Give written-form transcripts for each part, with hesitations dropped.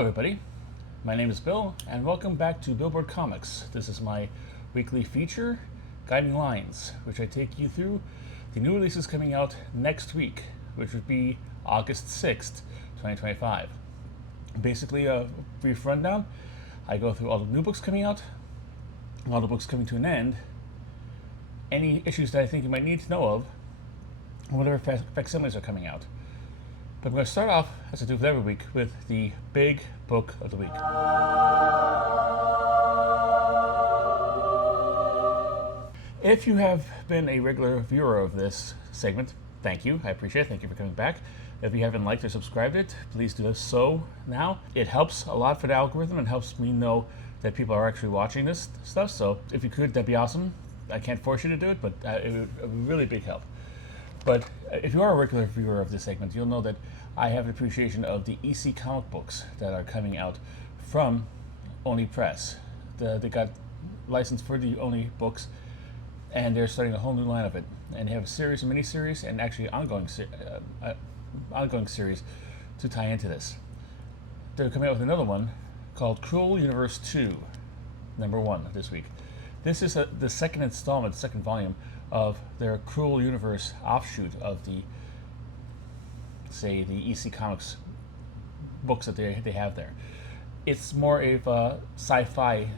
everybody. My name is Bill, and welcome back to Billboard Comics. This is my weekly feature, Guiding Lines, which I take you through the new releases coming out next week, which would be August 6th, 2025. Basically, a brief rundown. I go through all the new books coming out, all the books coming to an end, any issues that I think you might need to know of, and whatever facsimiles are coming out. But I'm going to start off, as I do with every week, with the big book of the week. If you have been a regular viewer of this segment, thank you. I appreciate it. Thank you for coming back. If you haven't liked or subscribed it, please do so now. It helps a lot for the algorithm and helps me know that people are actually watching this stuff. So if you could, that'd be awesome. I can't force you to do it, but it would be really big help. But if you are a regular viewer of this segment, you'll know that I have an appreciation of the EC comic books that are coming out from Oni Press. They got licensed for the Oni books, and they're starting a whole new line of it. And they have a series, a mini-series, and actually ongoing series to tie into this. They're coming out with another one called Cruel Universe 2, #1 this week. This is the second installment, second volume of their Cruel Universe offshoot of the EC Comics books that they have there. It's more of a sci-fi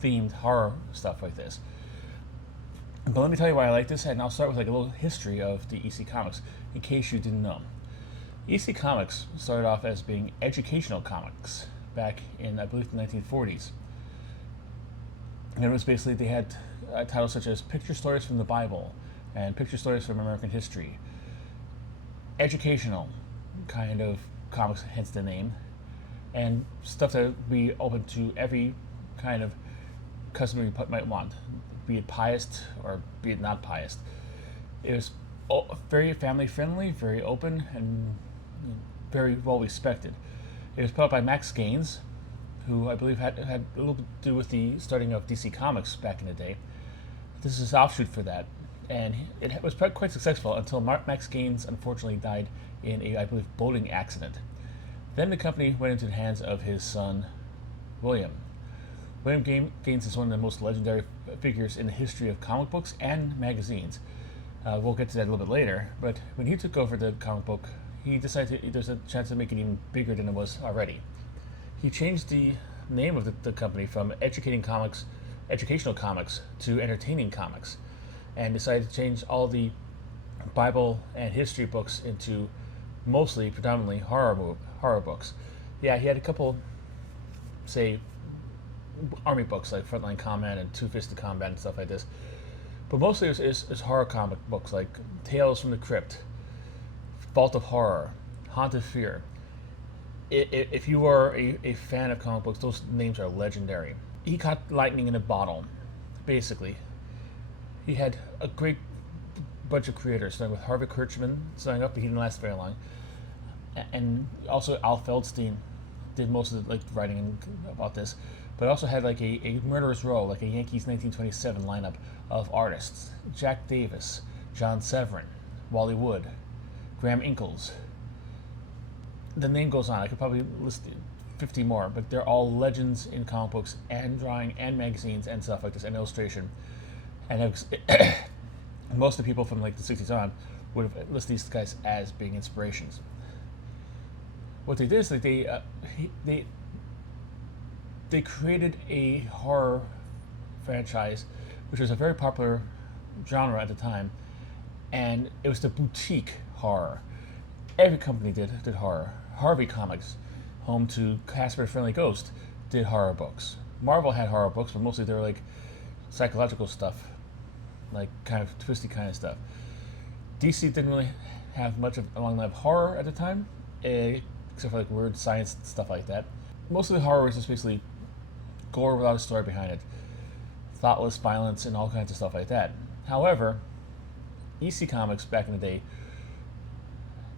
themed horror stuff like this. But let me tell you why I like this, and I'll start with like a little history of the EC Comics, in case you didn't know. EC Comics started off as being educational comics back in, I believe, the 1940s. And it was basically, they had titles such as Picture Stories from the Bible and Picture Stories from American History. Educational kind of comics, hence the name, and stuff that would be open to every kind of customer you might want, be it pious or be it not pious. It was very family friendly, very open, and very well respected. It was put out by Max Gaines, who I believe had a little bit to do with the starting of DC Comics back in the day. This is an offshoot for that, and it was quite successful until Max Gaines unfortunately died in a, I believe, boating accident. Then the company went into the hands of his son, William. William Gaines is one of the most legendary figures in the history of comic books and magazines. We'll get to that a little bit later, but when he took over the comic book, he decided there's a chance to make it even bigger than it was already. He changed the name of the company from Educational Comics to Entertaining Comics, and decided to change all the Bible and history books into predominantly horror books. Yeah, he had a couple, say, army books like Frontline Combat and Two-Fisted Combat and stuff like this, but mostly it's horror comic books like Tales from the Crypt, Vault of Horror, Haunted Fear. If you are a fan of comic books, those names are legendary. He caught lightning in a bottle, basically. He had a great bunch of creators, starting with Harvey Kirchman starting up, but he didn't last very long. And also Al Feldstein did most of the writing about this, but also had like a murderous row, like a Yankees 1927 lineup of artists. Jack Davis, John Severin, Wally Wood, Graham Ingalls. The name goes on. I could probably list 50 more, but they're all legends in comic books and drawing and magazines and stuff like this, and illustration. And most of the people from like the 60s on would have listed these guys as being inspirations. What they did is they created a horror franchise, which was a very popular genre at the time, and it was the boutique horror. Every company did horror. Harvey Comics, home to Casper Friendly Ghost, did horror books. Marvel had horror books, but mostly they were like psychological stuff, like kind of twisty kind of stuff. DC didn't really have much along the horror at the time, except for like weird science stuff like that. Most of the horror was just basically gore without a story behind it, thoughtless violence, and all kinds of stuff like that. However, EC Comics back in the day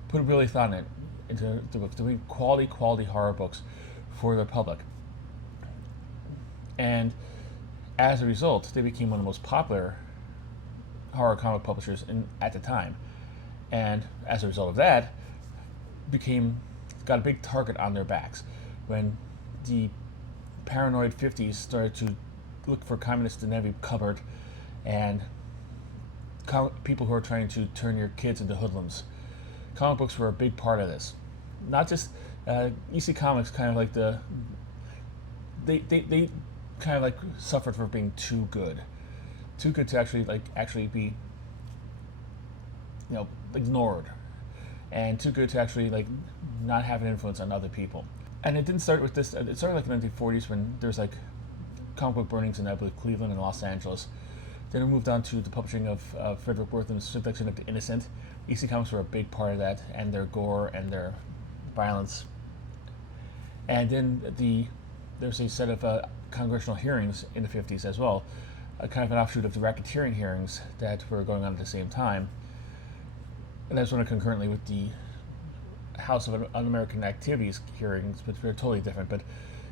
put really thought in it, into doing quality horror books for the public. And as a result, they became one of the most popular horror comic publishers at the time. And as a result of that, became got a big target on their backs when the paranoid 50s started to look for communists in every cupboard and people who are trying to turn your kids into hoodlums. Comic books were a big part of this. Not just EC Comics, kind of like they kind of like suffered for being too good to actually be ignored, and too good to actually not have an influence on other people. And it didn't start with this. It started in the 1940s when there was comic book burnings in, I believe, Cleveland and Los Angeles. Then it moved on to the publishing of Frederick Wertham's Seduction of the Innocent. EC Comics were a big part of that, and their gore and their violence. And then there was a set of congressional hearings in the 50s as well, kind of an offshoot of the racketeering hearings that were going on at the same time. And that's running concurrently with the House of Un-American Activities hearings, which were totally different, but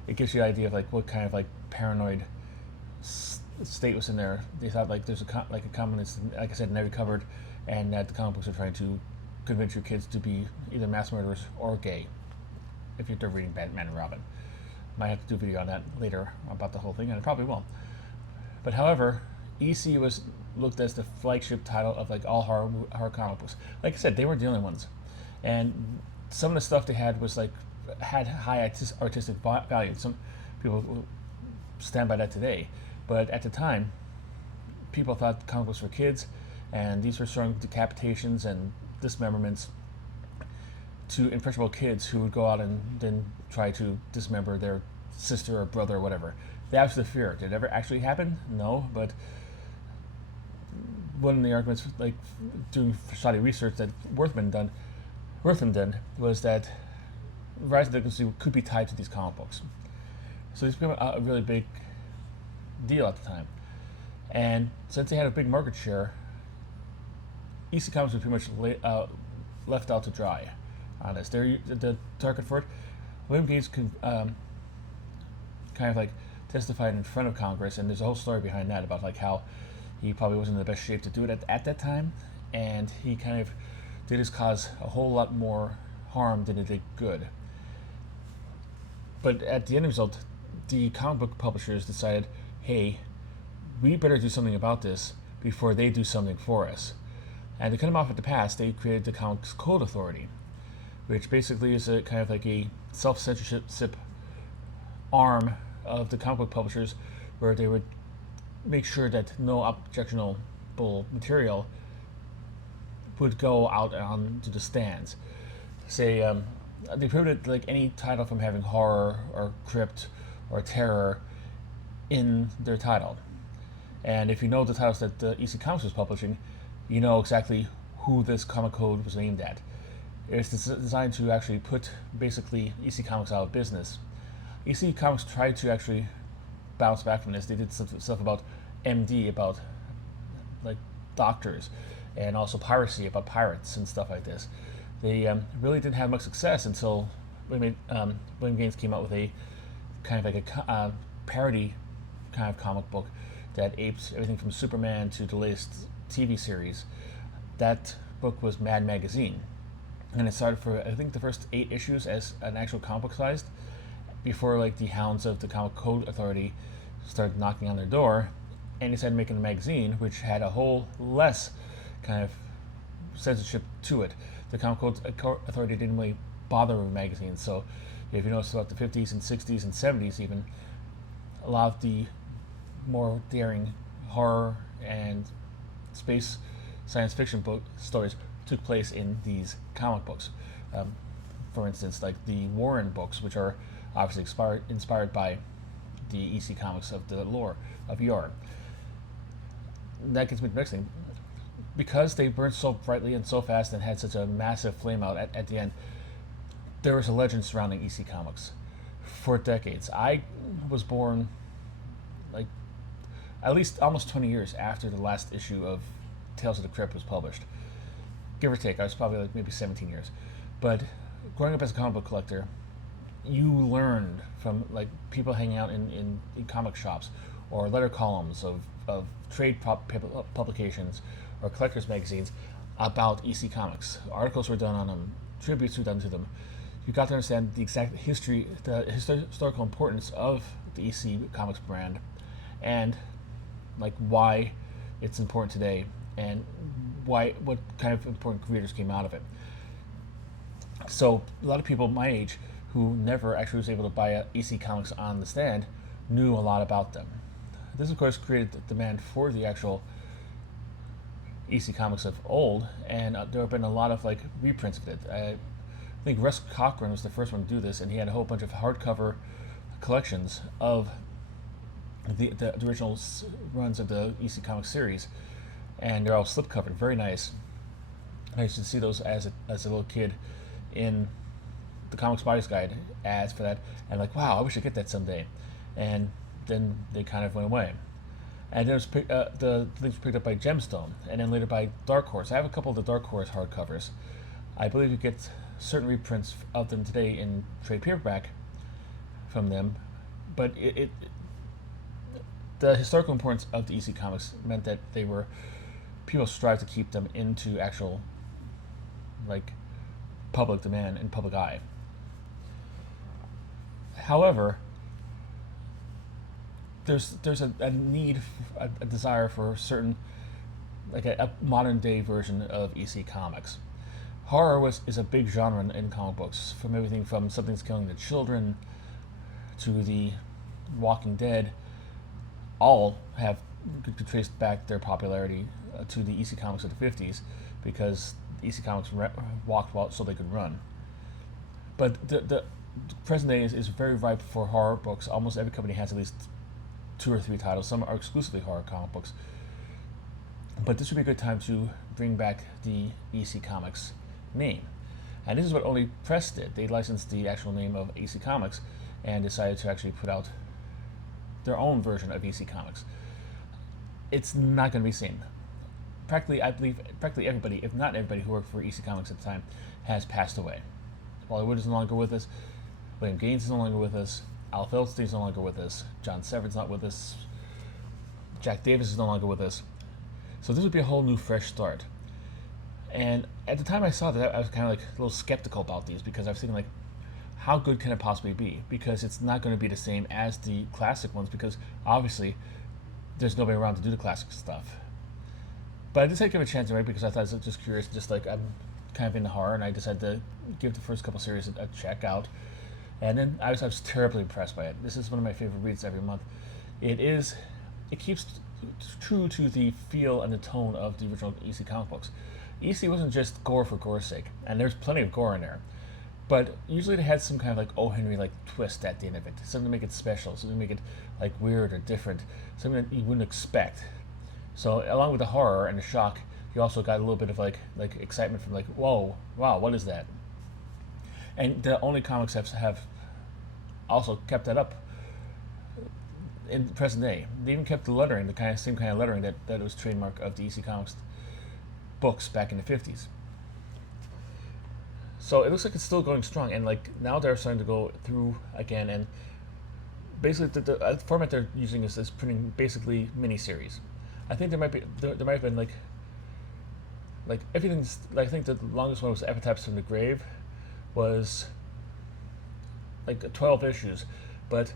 it gives you the idea of what kind of paranoid state was in there. They thought there's a communist, like I said, in every cupboard, and that the comic books are trying to convince your kids to be either mass murderers or gay. If you're reading Batman and Robin, might have to do a video on that later about the whole thing, and I probably will. But however, EC was looked as the flagship title of all horror comic books. Like I said, they weren't the only ones, and some of the stuff they had was had high artistic value. Some people stand by that today, but at the time, people thought comic books were kids, and these were showing decapitations and dismemberments to impressionable kids who would go out and then try to dismember their sister or brother or whatever. That was the fear. Did it ever actually happen? No, but one of the arguments, doing shoddy research that Wertham did, was that rise of delinquency could be tied to these comic books. So this became a really big deal at the time. And since they had a big market share, EC Comics was pretty much left out to dry on this. They're the target for it. William Gates testified in front of Congress, and there's a whole story behind that about how he probably wasn't in the best shape to do it at that time, and he kind of did his cause a whole lot more harm than it did good. But at the end result, the comic book publishers decided, hey, we better do something about this before they do something for us. And to cut them off at the pass, they created the Comics Code Authority, which basically is a kind of a self-censorship arm of the comic book publishers, where they would make sure that no objectionable material would go out onto the stands. Say, they prohibited any title from having horror or crypt or terror in their title. And if you know the titles that the EC Comics was publishing, you know exactly who this comic code was aimed at. It's designed to actually put basically EC Comics out of business. EC Comics tried to actually bounce back from this. They did stuff about MD, about doctors, and also piracy, about pirates and stuff like this. They really didn't have much success until William Gaines came out with a kind of a parody kind of comic book that apes everything from Superman to the latest TV series. That book was Mad Magazine, and it started for I think the first 8 issues as an actual comic book sized, before the hounds of the Comic Code Authority started knocking on their door, and he started making a magazine which had a whole less kind of censorship to it. The Comic Code Authority didn't really bother with magazines, so if you notice throughout the 50s and 60s and 70s even, a lot of the more daring horror and space science fiction book stories took place in these comic books. For instance, the Warren books, which are obviously inspired by the EC Comics of the lore of yore. That gets me to the next thing. Because they burned so brightly and so fast and had such a massive flame out at the end, there was a legend surrounding EC Comics for decades. I was born at least almost 20 years after the last issue of Tales of the Crypt was published. Give or take, I was probably maybe 17 years. But growing up as a comic book collector, you learned from people hanging out in comic shops or letter columns of trade publications or collectors magazines about EC Comics. Articles were done on them, tributes were done to them. you got to understand the exact history, the historical importance of the EC Comics brand, and like why it's important today, and what kind of important creators came out of it. So a lot of people my age who never actually was able to buy a EC Comics on the stand knew a lot about them. This, of course, created the demand for the actual EC Comics of old, and there have been a lot of like reprints of it. I think Russ Cochran was the first one to do this, and he had a whole bunch of hardcover collections of the original runs of the EC Comics series, and they're all slipcovered, very nice. I used to see those as a little kid in the Comics Buyer's Guide ads for that, and like, wow, I wish I could get that someday. And then they kind of went away. And then the things were picked up by Gemstone, and then later by Dark Horse. I have a couple of the Dark Horse hardcovers. I believe you get certain reprints of them today in trade paperback from them, but the historical importance of the EC Comics meant that people strive to keep them into actual like public demand and public eye. However, there's a need, a desire for certain, like a modern day version of EC Comics. Horror is a big genre in comic books, from everything from Something's Killing the Children to the Walking Dead. All have traced back their popularity to the EC Comics of the 50s, because EC Comics walked so they could run. But the present day is very ripe for horror books. Almost every company has at least 2 or 3 titles. Some are exclusively horror comic books. But this would be a good time to bring back the EC Comics name. And this is what Only Press did. They licensed the actual name of EC Comics and decided to actually put out their own version of EC Comics. It's not going to be the same. I believe practically everybody, if not everybody who worked for EC Comics at the time, has passed away. Wally Wood is no longer with us. William Gaines is no longer with us. Al Feldstein is no longer with us. John Severn's not with us. Jack Davis is no longer with us. So this would be a whole new, fresh start. And at the time I saw that, I was kind of like a little skeptical about these, because I was thinking like, how good can it possibly be? Because it's not going to be the same as the classic ones, because obviously there's nobody around to do the classic stuff. But I decided to give it a chance anyway, because I thought I was just curious, just like I'm kind of into horror, and I decided to give the first couple series a check out. And then I was terribly impressed by it. This is one of my favorite reads every month. It keeps true to the feel and the tone of the original EC comic books. EC wasn't just gore for gore's sake, and there's plenty of gore in there, but usually they had some kind of like O. Henry like twist at the end of it, something to make it special, something to make it like weird or different, something that you wouldn't expect. So along with the horror and the shock, you also got a little bit of like excitement from like, whoa, wow, what is that? And the Only Comics have also kept that up in the present day. They even kept the lettering, the same kind of lettering that was trademark of the EC Comics books back in the 50s. So it looks like it's still going strong, and like now they're starting to go through again, and basically the format they're using is printing basically miniseries. I think there might have been like everything's, I think the longest one was Epitaphs from the Grave, was like 12 issues, but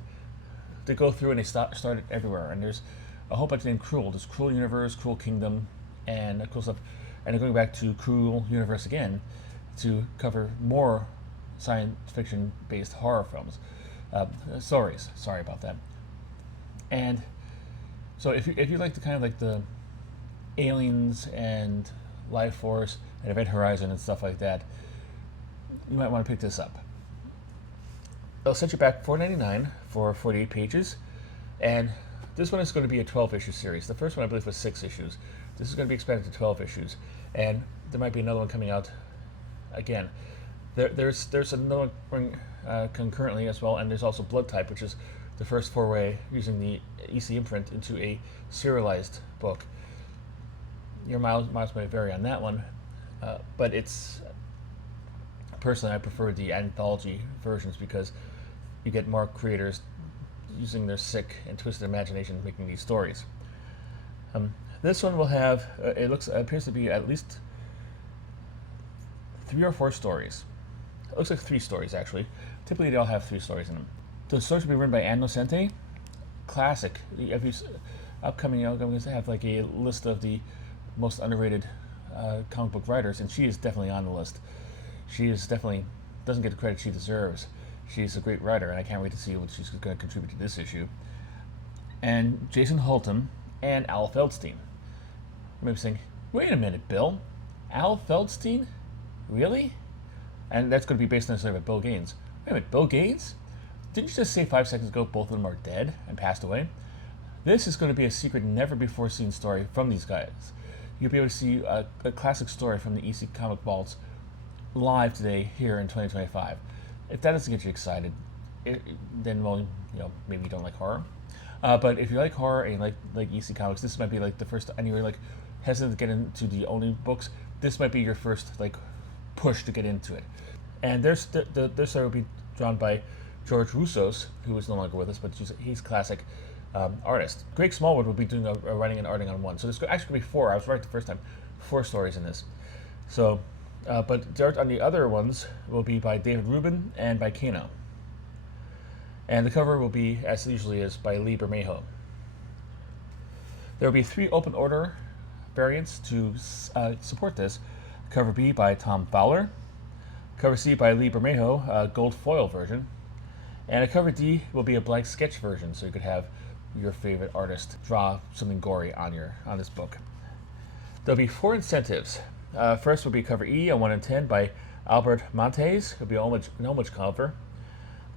they go through and they start it everywhere, and there's a whole bunch named Cruel. There's Cruel Universe, Cruel Kingdom, and cool stuff, and they're going back to Cruel Universe again to cover more science fiction based horror films, stories. Sorry about that. And so if you like the kind of like the Aliens and Life Force and Event Horizon and stuff like that, you might want to pick this up. They'll set you back $4.99 for 48 pages, and this one is going to be a 12-issue series. The first one, I believe, was 6 issues. This is going to be expanded to 12 issues, and there might be another one coming out again. There's another one concurrently as well, and there's also Blood Type, which is the first foray using the EC imprint into a serialized book. Your miles may vary on that one, but it's personally I prefer the anthology versions, because you get more creators using their sick and twisted imagination making these stories. This one will have appears to be at least 3 or 4 stories, It looks like 3 stories, actually. Typically, they all have 3 stories in them. The stories will be written by Ann Nocente. Classic. Every upcoming, I'm going to have like a list of the most underrated comic book writers, and she is definitely on the list. She is definitely doesn't get the credit she deserves. She's a great writer, and I can't wait to see what she's going to contribute to this issue. And Jason Holton and Al Feldstein. Maybe saying, wait a minute, Bill, Al Feldstein? Really? And that's going to be based on the story of Bill Gaines. Wait a minute, Bill Gaines? Didn't you just say 5 seconds ago both of them are dead and passed away? This is going to be a secret, never before seen story from these guys. You'll be able to see a classic story from the EC Comic Vaults live today here in 2025. If that doesn't get you excited, then, well, maybe you don't like horror. But if you like horror and you like EC Comics, this might be like the first, and you're like hesitant to get into the only books, this might be your first like push to get into it. And their story will be drawn by George Roussos, who is no longer with us, but he's a classic artist. Greg Smallwood will be doing a writing and arting on one. So there's actually going to be 4. I was right the first time. 4 stories in this. So, but the art on the other ones will be by David Rubin and by Kano. And the cover will be, as it usually is, by Lee Bermejo. There will be 3 open order variants to support this. Cover B by Tom Fowler. Cover C by Lee Bermejo, gold foil version. And a cover D will be a blank sketch version, so you could have your favorite artist draw something gory on this book. There'll be 4 incentives. First will be cover E, a 1 in 10 by Albert Montes. It'll be an homage cover.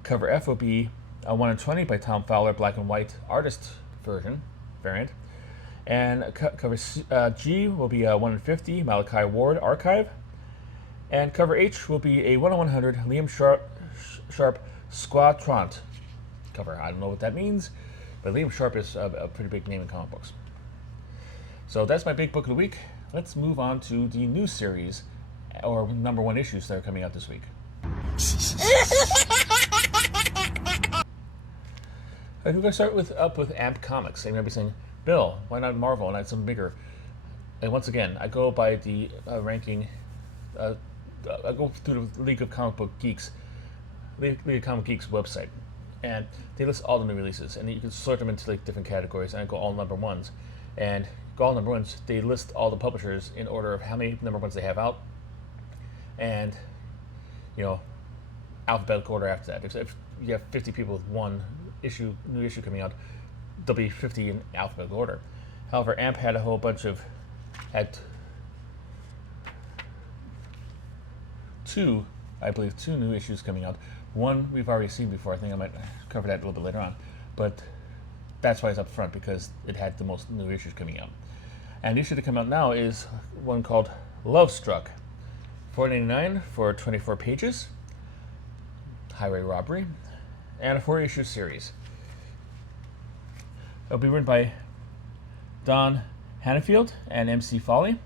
Cover F will be a 1 in 20 by Tom Fowler, black and white artist variant. And cover G will be a 1 in 50 Malachi Ward archive. And cover H will be a 1 in 100 Liam Sharp Squadrant cover. I don't know what that means, but Liam Sharp is a pretty big name in comic books. So that's my big book of the week. Let's move on to the new series, or number 1 issues that are coming out this week. We're going to start with AMP Comics. And you're going to be saying, Bill, why not Marvel and not something bigger? And once again, I go by the ranking. I go through the League of Comic Book Geeks, League of Comic Geeks website, and they list all the new releases, and you can sort them into like different categories. And I go all number 1s, and go all number 1s. They list all the publishers in order of how many number 1s they have out, and alphabetical order after that. If you have 50 people with 1 new issue coming out, there'll be 50 in alphabetical order. However, AMP had a whole bunch of two new issues coming out. 1 we've already seen before. I think I might cover that a little bit later on, but that's why it's up front, because it had the most new issues coming out. And the issue to come out now is one called Love Struck, $4.99 for 24 pages, highway robbery, and a 4-issue series. It'll be written by Don Hannafield and MC Foley.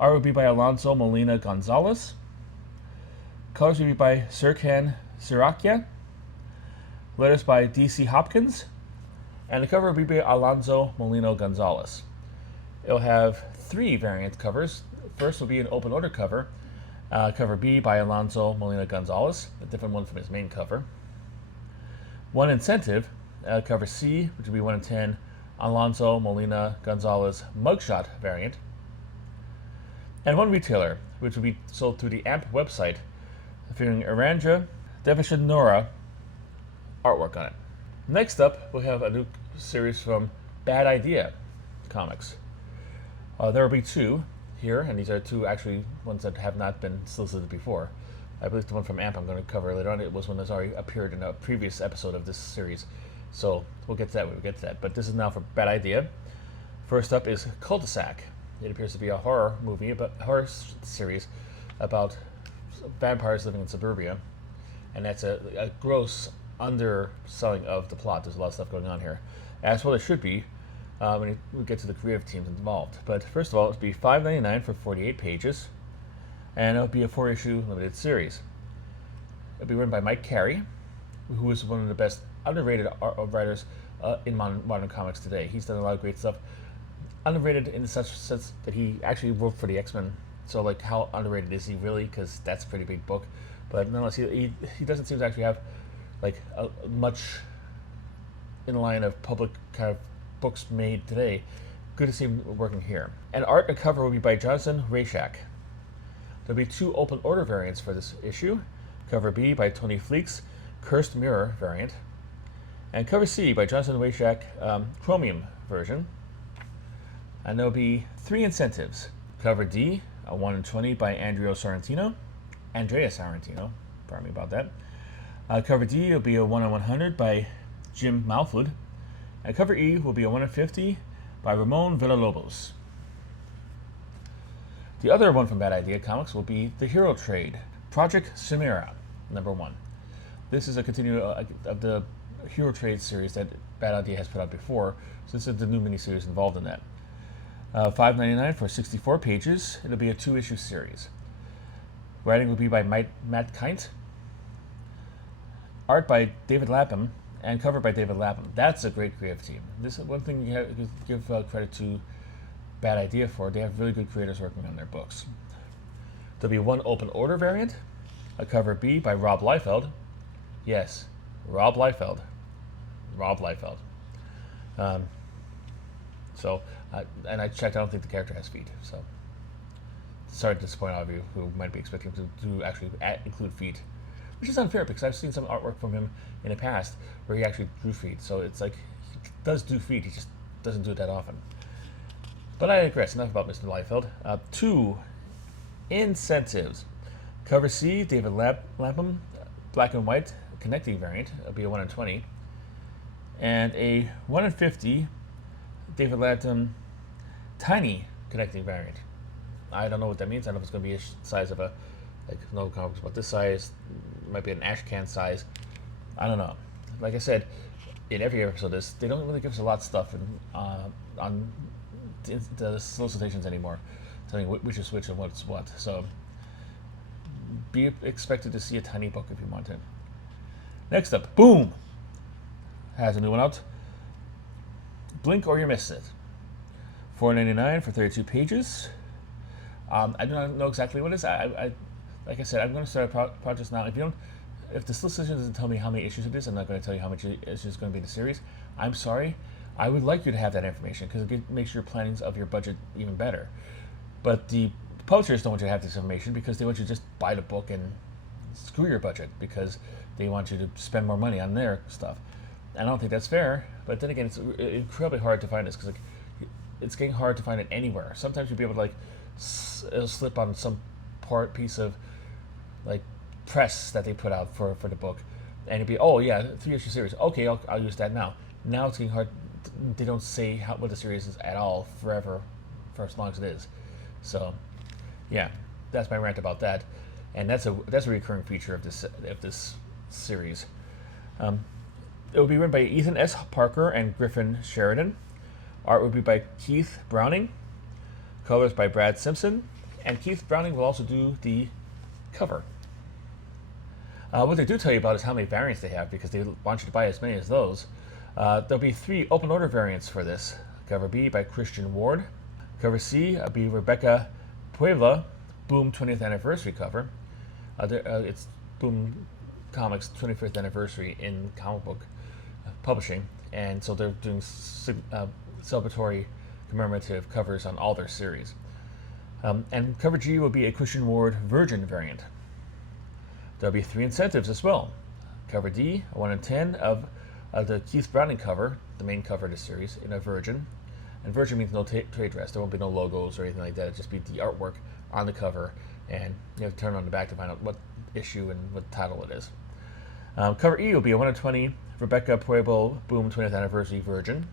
Art will be by Alonso Molina Gonzalez. Colors will be by Serkan Sirakia. Letters by DC Hopkins. And the cover will be by Alonso Molina Gonzalez. It'll have 3 variant covers. First will be an open order cover. Cover B by Alonso Molina Gonzalez, a different one from his main cover. 1 incentive, cover C, which will be 1 in 10, Alonso Molina Gonzalez mugshot variant. And 1 retailer, which will be sold through the AMP website, featuring Aranja Devashanora artwork on it. Next up, we'll have a new series from Bad Idea Comics. There will be 2 here, and these are 2 actually ones that have not been solicited before. I believe the one from AMP I'm going to cover later on. It was one that's already appeared in a previous episode of this series. So we'll get to that when we get to that. But this is now for Bad Idea. First up is Cul-de-sac. It appears to be a horror series about vampires living in suburbia. And that's a gross underselling of the plot. There's a lot of stuff going on here. As well, it should be when we get to the creative teams involved. But first of all, it'll be $5.99 for 48 pages. And it'll be a 4-issue limited series. It'll be written by Mike Carey, who is one of the best underrated writers in modern comics today. He's done a lot of great stuff. Underrated in such sense that he actually wrote for the X-Men. So, like, how underrated is he really? Because that's a pretty big book. But nonetheless, he doesn't seem to actually have like much in the line of public kind of books made today. Good to see him working here. And art and cover will be by Jonathan Rayshak. There'll be 2 open order variants for this issue. Cover B by Tony Fleeks, Cursed Mirror variant. And cover C by Jonathan Rayshak, Chromium version. And there'll be 3 incentives. Cover D, a 1 in 20 by Andrea Sorrentino. Pardon me about that. Cover D will be a 1 in 100 by Jim Malfood. And cover E will be a 1 in 50 by Ramon Villalobos. The other one from Bad Idea Comics will be The Hero Trade, Project Chimera, #1. This is a continuation of the Hero Trade series that Bad Idea has put out before, so this is the new miniseries involved in that. $5.99 for 64 pages. It'll be a 2-issue series. Writing will be by Matt Kint. Art by David Lapham, and cover by David Lapham. That's a great creative team. This is one thing you have to give credit to Bad Idea for. They have really good creators working on their books. There'll be 1 open order variant. A cover B by Rob Liefeld. Yes, Rob Liefeld. And I checked. I don't think the character has feet. So sorry to disappoint all of you who might be expecting to actually include feet, which is unfair because I've seen some artwork from him in the past where he actually drew feet. So it's like he does do feet. He just doesn't do it that often. But I digress. Enough about Mr. Liefeld. 2 incentives. Cover C, David Lapham, black and white connecting variant. It'll be a 1 in 20. And a 1 in 50, David Lapham, tiny connecting variant. I don't know what that means. I don't know if it's going to be a size of no comics about this size. It might be an ash can size. I don't know. Like I said, in every episode of this, they don't really give us a lot of stuff on the solicitations anymore, telling which is which and what's what. So be expected to see a tiny book if you want it. Next up, Boom has a new one out. Blink or you miss it. $4.99 for 32 pages. I do not know exactly what it is. I like I said, I'm going to start a project now. If the solicitation doesn't tell me how many issues it is, I'm not going to tell you how much issues is going to be in the series. I'm sorry. I would like you to have that information because it makes your plannings of your budget even better. But the publishers don't want you to have this information because they want you to just buy the book and screw your budget because they want you to spend more money on their stuff. And I don't think that's fair. But then again, it's incredibly hard to find this because it's getting hard to find it anywhere. Sometimes you'll be able to it'll slip on some piece of press that they put out for the book, and it'd be 3-issue series. Okay, I'll use that now. Now it's getting hard. They don't say what the series is at all forever, for as long as it is. So, yeah, that's my rant about that, and that's a recurring feature of this series. It will be written by Ethan S. Parker and Griffin Sheridan. Art will be by Keith Browning. Colors by Brad Simpson, and Keith Browning will also do the cover. What they do tell you about is how many variants they have because they want you to buy as many as those. There'll be 3 open order variants for this. Cover B by Christian Ward. Cover C will be Rebecca Puebla, Boom 20th anniversary cover. It's Boom Comics 25th anniversary in comic book publishing, and so they're doing celebratory commemorative covers on all their series. And cover G will be a Christian Ward Virgin variant. There'll be 3 incentives as well. Cover D, a 1 in 10 of the Keith Browning cover, the main cover of the series, in a Virgin. And Virgin means no trade dress. There won't be no logos or anything like that. It'll just be the artwork on the cover, and you have to turn on the back to find out what issue and what title it is. Cover E will be a 1 in 20 Rebecca Pueblo Boom 20th Anniversary Virgin.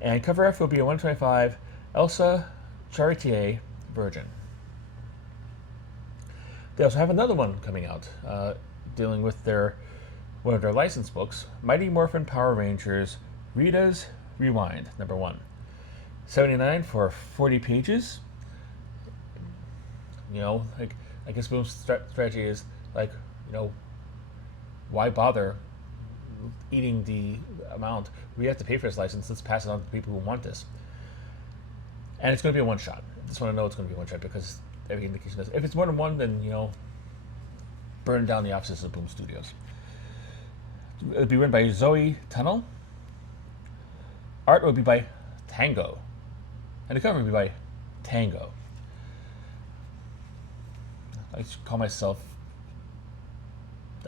And cover F will be a 1 in 25 Elsa Charitier Virgin. They also have another one coming out, dealing with one of their licensed books, Mighty Morphin Power Rangers Rita's Rewind, #1. $79 for 40 pages. I guess Boom's strategy is why bother eating the amount? We have to pay for this license. Let's pass it on to people who want this. And it's going to be a one-shot. I just want to know it's going to be a one-shot because every indication is if it's more than one, then burn down the offices of Boom Studios. It would be written by Zoe Tunnel. Art would be by Tango. And the cover would be by Tango. I should call myself,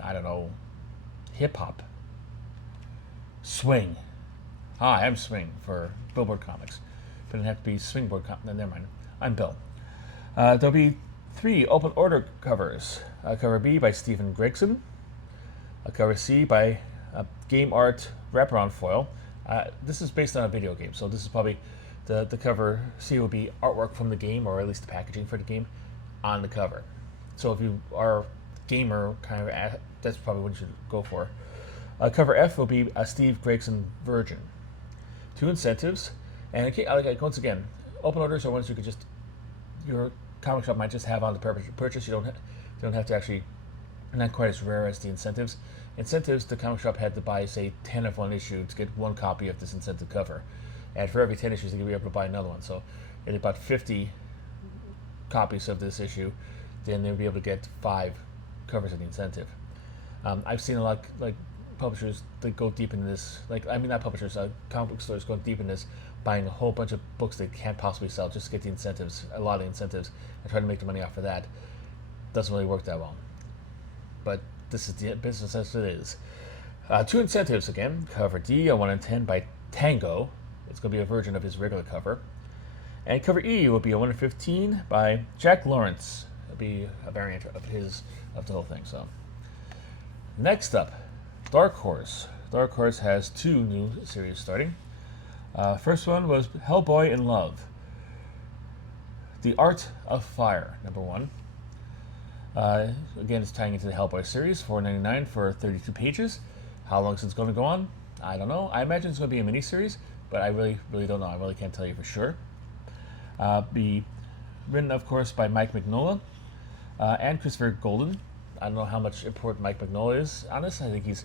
I don't know, hip-hop. Swing. Hi, I'm Swing for Billboard Comics. But it'd have to be Swingboard Comics. Never mind. I'm Bill. There'll be 3 open order covers. Cover B by Stephen Gregson. Cover C by Game Art Wraparound Foil. This is based on a video game, so this is probably the cover C will be artwork from the game, or at least the packaging for the game, on the cover. So if you are a gamer, that's probably what you should go for. Cover F will be a Steve Gregson Virgin. 2 incentives, and once again, open orders are ones you could just, your comic shop might just have on the purchase. You don't have to actually, not quite as rare as the incentives. Incentives, the comic shop had to buy, say, 10 of one issue to get 1 copy of this incentive cover. And for every 10 issues, they could be able to buy another one. So if they bought 50 copies of this issue, then they'll be able to get 5 covers of the incentive. I've seen a lot, like, publishers that go deep in this, not publishers, comic book stores going deep in this, buying a whole bunch of books they can't possibly sell just to get the incentives, a lot of incentives, and try to make the money off of that. Doesn't really work that well. But this is the business as it is. 2 incentives again. Cover D, a 1 in 10 by Tango. It's going to be a version of his regular cover. And cover E will be a 1 in 15 by Jack Lawrence. It'll be a variant of the whole thing. So next up, Dark Horse. Dark Horse has 2 new series starting. First one was Hellboy in Love. The Art of Fire, number 1. Again, it's tying into the Hellboy series, $4.99 for 32 pages. How long is it going to go on? I don't know. I imagine it's going to be a miniseries, but I really don't know. I really can't tell you for sure. Be written, of course, by Mike Mignola and Christopher Golden. I don't know how much important Mike Mignola is on this. I think he's,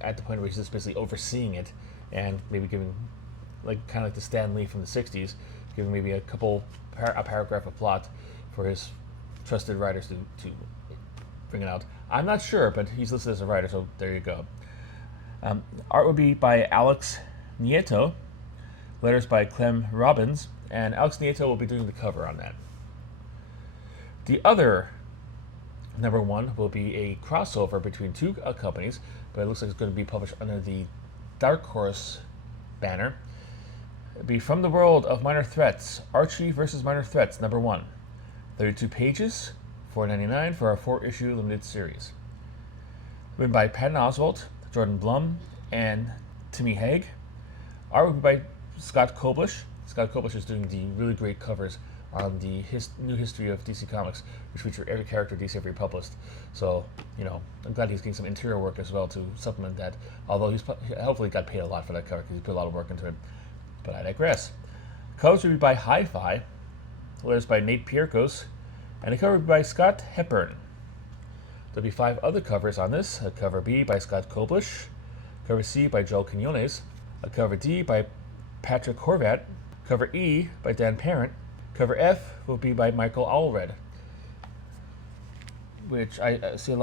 at the point where he's just basically overseeing it and maybe giving, kind of like the Stan Lee from the 60s, giving maybe a paragraph of plot for his trusted writers to bring it out. I'm not sure, but he's listed as a writer, so there you go. Art would be by Alex Nieto, letters by Clem Robbins, and Alex Nieto will be doing the cover on that. The other number 1 will be a crossover between 2 companies, but it looks like it's going to be published under the Dark Horse banner. It'll be From the World of Minor Threats, Archie vs. Minor Threats, number 1. 32 pages, $4.99 for a 4-issue limited series. Written by Patton Oswalt, Jordan Blum, and Timmy Haig. Art will be by Scott Koblish. Scott Koblish is doing the really great covers on the new history of DC Comics, which feature every character DC ever published. So, I'm glad he's getting some interior work as well to supplement that. Although he's hopefully got paid a lot for that cover because he put a lot of work into it. But I digress. Colors will be by Hi-Fi. Letters by Nate Pierkos, and a cover will be by Scott Hepburn. There'll be 5 other covers on this. A cover B by Scott Koblish, cover C by Joel Quinones, a cover D by Patrick Horvat, cover E by Dan Parent, cover F will be by Michael Allred, which I see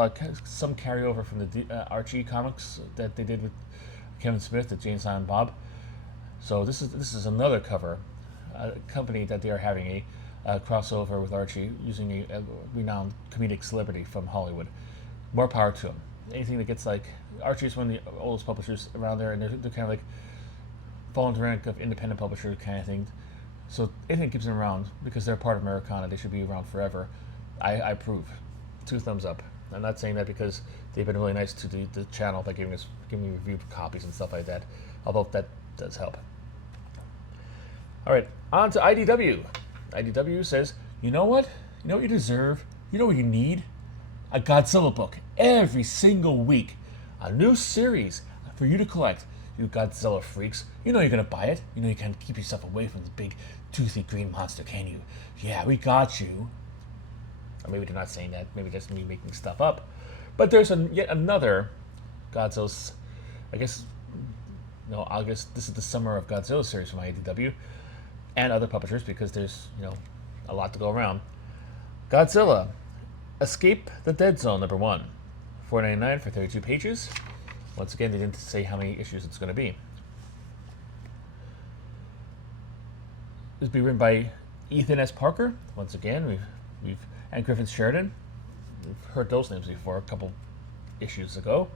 some carryover from the Archie comics that they did with Kevin Smith, the Jane Silent Bob. So this is another cover, a company that they are having a crossover with Archie using a renowned comedic celebrity from Hollywood. More power to them. Anything that gets Archie is one of the oldest publishers around there, and they're kind of fall into the rank of independent publisher kind of thing. So anything that keeps them around, because they're part of Americana, they should be around forever. I approve. 2 thumbs up. I'm not saying that because they've been really nice to the channel by giving me review copies and stuff like that, although that does help. All right, on to IDW. IDW says, you know what? You know what you deserve? You know what you need? A Godzilla book every single week. A new series for you to collect. You Godzilla freaks. You know you're going to buy it. You know you can't keep yourself away from the big toothy green monster, can you? Yeah, we got you. Or maybe they're not saying that. Maybe that's me making stuff up. But there's yet another Godzilla's, I guess, August. This is the Summer of Godzilla series from IDW. And other publishers, because there's a lot to go around. Godzilla Escape the Dead Zone #1, $4.99 for 32 pages. Once again, they didn't say how many issues it's going to be. This will be written by Ethan S. Parker. Once again, and Griffin Sheridan. We've heard those names before a couple issues ago.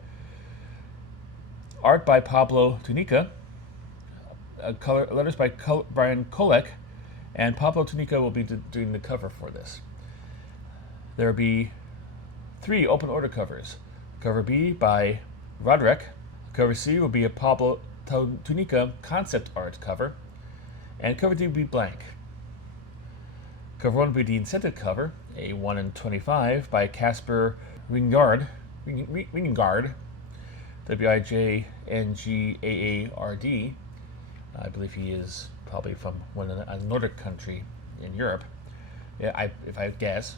Art by Pablo Tunica. Letters by Brian Kolek, and Pablo Tunica will be doing the cover for this. There will be 3 open order covers. Cover B by Roderick. Cover C will be a Pablo Tunica concept art cover, and cover D will be blank. Cover 1 will be the incentive cover, a 1 in 25 by Casper Ringgaard, Wijngaard. I believe he is probably from a Nordic country in Europe, if I guess.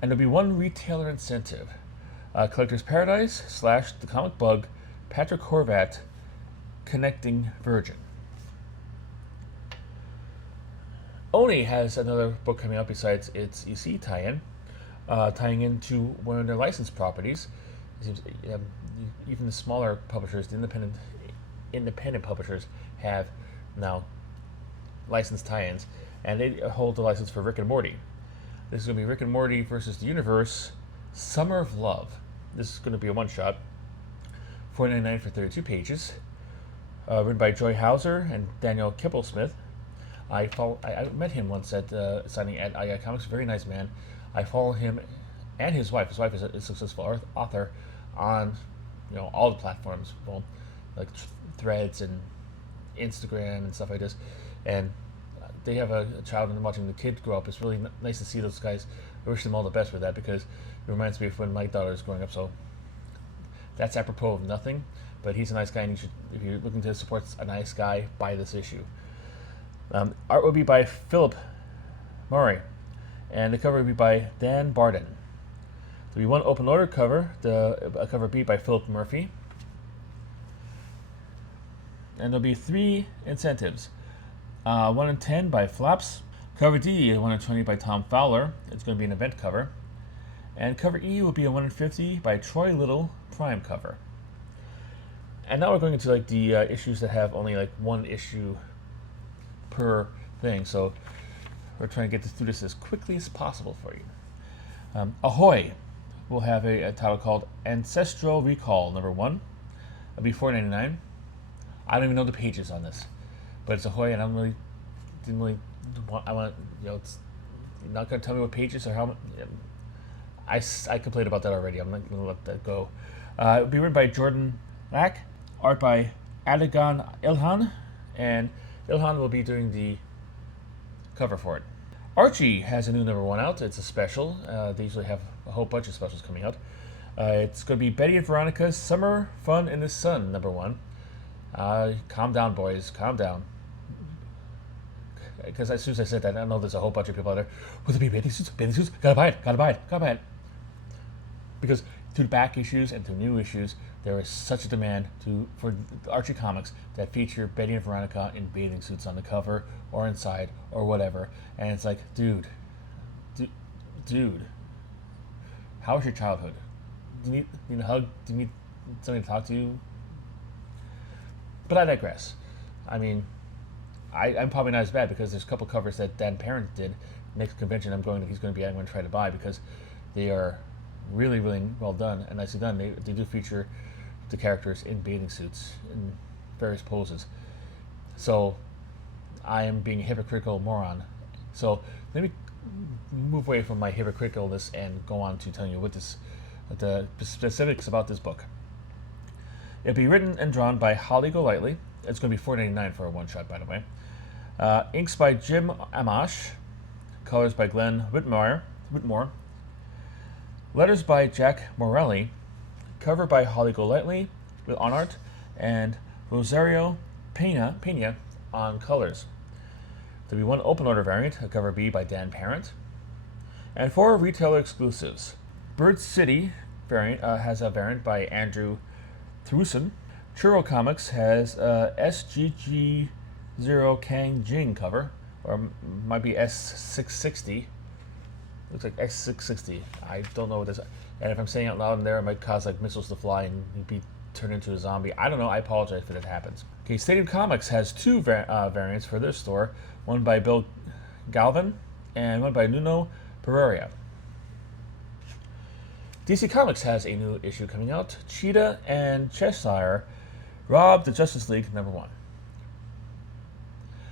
And there'll be 1 retailer incentive. Collector's Paradise / The Comic Bug, Patrick Horvat, Connecting Virgin. Oni has another book coming out besides its EC tie-in, tying into one of their licensed properties. It seems even the smaller publishers, the independent publishers, have now licensed tie-ins, and they hold the license for Rick and Morty. This is going to be Rick and Morty versus the Universe, Summer of Love. This is going to be a one-shot, $4.99 for 32 pages, written by Joy Hauser and Daniel Kibblesmith. I met him once at signing at II Comics. Very nice man. I follow him and his wife. His wife is a successful author on all the platforms, like Threads and Instagram and stuff like this. And they have a child, and watching the kid grow up. It's really nice to see those guys. I wish them all the best with that, because it reminds me of when my daughter was growing up. So that's apropos of nothing, but he's a nice guy, and if you're looking to support a nice guy, buy this issue. Art will be by Philip Murray, and the cover will be by Dan Barden. There'll be 1 open order cover, cover B by Philip Murphy, and there'll be 3 incentives. 1 in 10 by Flaps. Cover D, 1 in 20 by Tom Fowler. It's going to be an event cover. And cover E will be a 1 in 50 by Troy Little, Prime cover. And now we're going into the issues that have only 1 issue per thing. So we're trying to get through this as quickly as possible for you. Ahoy will have a title called Ancestral Recall #1. It'll be $4.99. I don't even know the pages on this, but it's Ahoy, and I want you're not going to tell me what pages or how much. I complained about that already. I'm not going to let that go. It'll be written by Jordan Lack, art by Adagon Ilhan, and Ilhan will be doing the cover for it. Archie has a new #1 out. It's a special. They usually have a whole bunch of specials coming out. It's going to be Betty and Veronica's Summer Fun in the Sun #1. Calm down, boys. Calm down. Because as soon as I said that, I know there's a whole bunch of people out there. Will there be bathing suits? Bathing suits? Gotta buy it. Because through back issues and through new issues, there is such a demand for Archie comics that feature Betty and Veronica in bathing suits on the cover or inside or whatever. And it's like, dude, how was your childhood? Do you need a hug? Do you need somebody to talk to you? But I digress. I mean, I'm probably not as bad, because there's a couple covers that Dan Parent did. Next convention he's going to be, I'm going to try to buy, because they are really, really well done and nicely done. They do feature the characters in bathing suits in various poses. So I am being a hypocritical moron. So let me move away from my hypocriticalness and go on to telling you the specifics about this book. It'll be written and drawn by Holly Golightly. It's going to be $4.99 for a one-shot, by the way. Inks by Jim Amash. Colors by Glenn Whitmore. Letters by Jack Morelli. Cover by Holly Golightly on art, and Rosario Pena on colors. There'll be 1 open order variant, a cover B by Dan Parent, and 4 retailer exclusives. Bird City variant has a variant by Andrew Thruson. Churro Comics has SGG0 Kang Jing cover, or might be S660. Looks like X660. I don't know what this. And if I'm saying out loud in there, it might cause like missiles to fly and he'd be turned into a zombie. I don't know. I apologize if it happens. Okay, Stadium Comics has two variants for their store. One by Bill Galvin and one by Nuno Pereira. DC Comics has a new issue coming out. Cheetah and Cheshire rob the Justice League #1.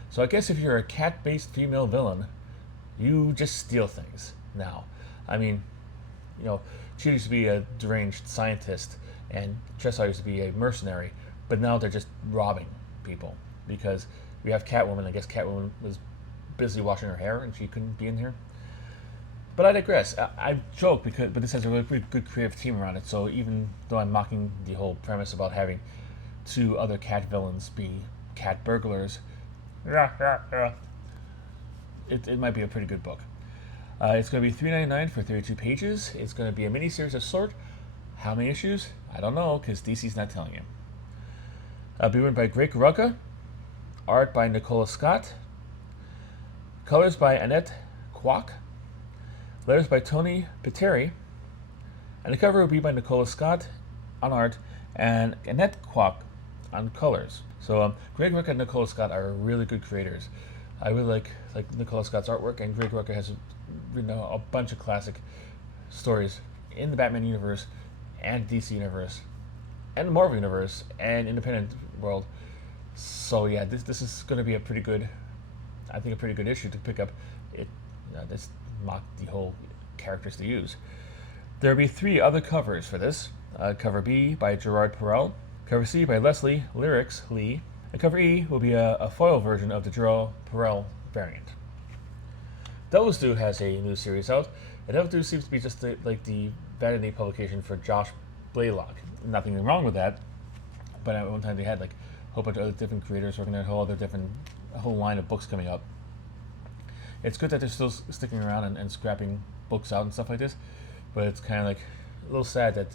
So I guess if you're a cat-based female villain, you just steal things now. I mean, you know, Cheetah used to be a deranged scientist and Cheshire used to be a mercenary, but now they're just robbing people because we have Catwoman. I guess Catwoman was busy washing her hair and she couldn't be in here. But I digress. I joke but this has a really good creative team around it. So even though I'm mocking the whole premise about having two other cat villains be cat burglars, it might be a pretty good book. It's going to be $3.99 for 32 pages. It's going to be a miniseries of sort. How many issues? I don't know because DC's not telling you. It'll be written by Greg Rucka, art by Nicola Scott, colors by Annette Kwok, letters by Tony Pitteri, and the cover will be by Nicola Scott on art and Annette Kwok on colors. So Greg Rucka and Nicola Scott are really good creators. I really like Nicola Scott's artwork, and Greg Rucka has written a bunch of classic stories in the Batman universe and DC universe and the Marvel universe and independent world. So yeah, this is going to be a pretty good issue to pick up. This mock the whole characters to use. There will be 3 other covers for this. Cover B by Gerard Perel, cover C by Leslie Lyrics Lee, and cover E will be a foil version of the Gerard Perel variant. Devil's Due has a new series out, and Devil's Due seems to be just like the vanity publication for Josh Blaylock. Nothing wrong with that, but at one time they had like a whole bunch of other different creators working on a whole line of books coming up. It's good that they're still sticking around and scrapping books out and stuff like this, but it's kind of like a little sad that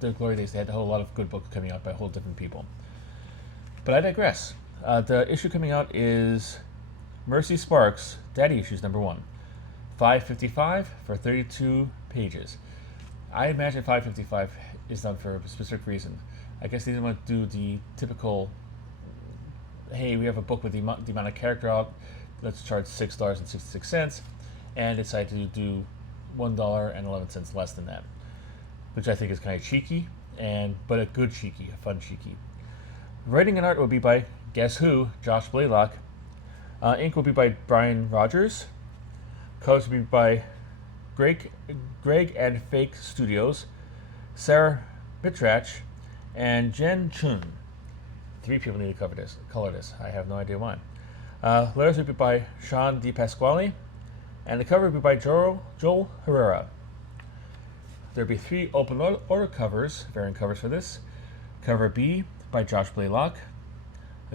their glory days they had a whole lot of good books coming out by whole different people. But I digress. The issue coming out is Mercy Sparks, Daddy Issues #1, $5.55 for 32 pages. I imagine $5.55 is done for a specific reason. I guess they didn't want to do the typical, hey, we have a book with the amount of character out, let's charge $6.66, and decide to do $1.11 less than that, which I think is kind of cheeky, but a good cheeky, a fun cheeky. Writing and art will be by, guess who, Josh Blaylock. Ink will be by Brian Rogers. Colors will be by Greg and Fake Studios, Sarah Mitrach, and Jen Chun. 3 people need to color this. I have no idea why. Letters will be by Sean DePasquale, and the cover will be by Joel Herrera. There will be 3 open order covers, variant covers for this. Cover B by Josh Blaylock.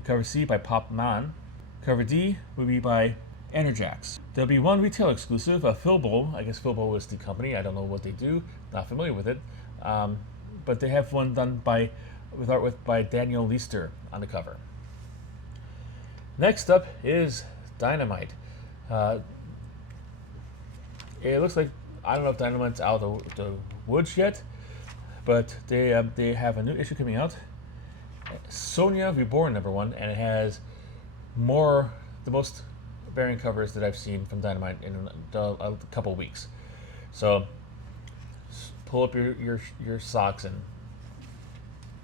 Cover C by Pop Man. Cover D will be by Enerjax. There'll be 1 retail exclusive, a Filbo. I guess Filbo is the company. I don't know what they do. Not familiar with it. But they have one done by Daniel Leister on the cover. Next up is Dynamite. It looks like, I don't know if Dynamite's out of the woods yet, but they have a new issue coming out, Sonya Reborn #1, and it has the most variant covers that I've seen from Dynamite in a couple weeks. So pull up your socks and